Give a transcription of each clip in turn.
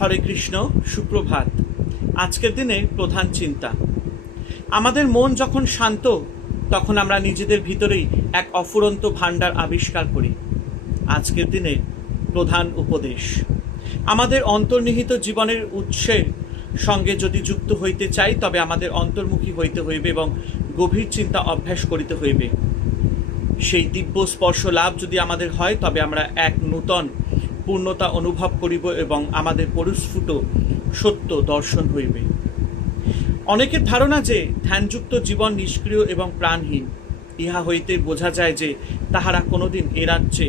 হরে কৃষ্ণ। সুপ্রভাত। আজকের দিনে প্রধান চিন্তা, আমাদের মন যখন শান্ত তখন আমরা নিজেদের ভিতরেই এক অফুরন্ত ভাণ্ডার আবিষ্কার করি। আজকের দিনে প্রধান উপদেশ, আমাদের অন্তর্নিহিত জীবনের উৎসের সঙ্গে যদি যুক্ত হইতে চাই তবে আমাদের অন্তর্মুখী হইতে হইবে এবং গভীর চিন্তা অভ্যাস করিতে হইবে। সেই দিব্য স্পর্শ লাভ যদি আমাদের হয় তবে আমরা এক নূতন পূর্ণতা অনুভব করিব এবং আমাদের পরিস্ফুট সত্য দর্শন হইবে। অনেকের ধারণা যে ধ্যানযুক্ত জীবন নিষ্ক্রিয় এবং প্রাণহীন। ইহা হইতে বোঝা যায় যে তাহারা কোনোদিন এ রাজ্যে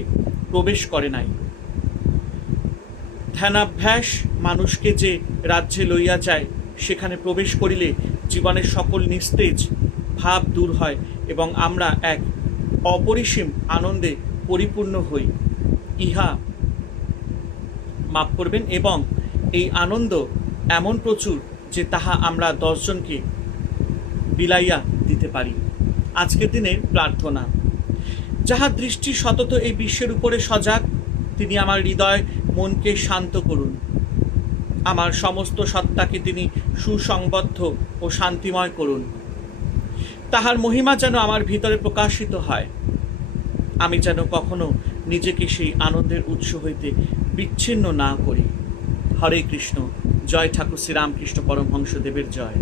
প্রবেশ করে নাই। ধ্যানাভ্যাস মানুষকে যে রাজ্যে লইয়া যায় সেখানে প্রবেশ করিলে জীবনের সকল নিস্তেজ ভাব দূর হয় এবং আমরা এক অপরিসীম আনন্দে পরিপূর্ণ হই। ইহা মাপ করবেন এবং এই আনন্দ এমন প্রচুর যে তাহা আমরা 10 জনকে বিলাইয়া দিতে পারি। আজকের দিনের প্রার্থনা, যাহার দৃষ্টি সতত এই বিশ্বের উপরে সজাগ, তিনি আমার হৃদয় মনকে শান্ত করুন। আমার সমস্ত সত্তাকে তিনি সুসংবদ্ধ ও শান্তিময় করুন। তাহার মহিমা যেন আমার ভিতরে প্রকাশিত হয়। আমি যেন কখনো নিজেকে সেই আনন্দের উৎস হইতে বিচ্ছিন্ন না করি। হরে কৃষ্ণ। জয় ঠাকুর শ্রীরামকৃষ্ণ পরমহংসদেবের জয়।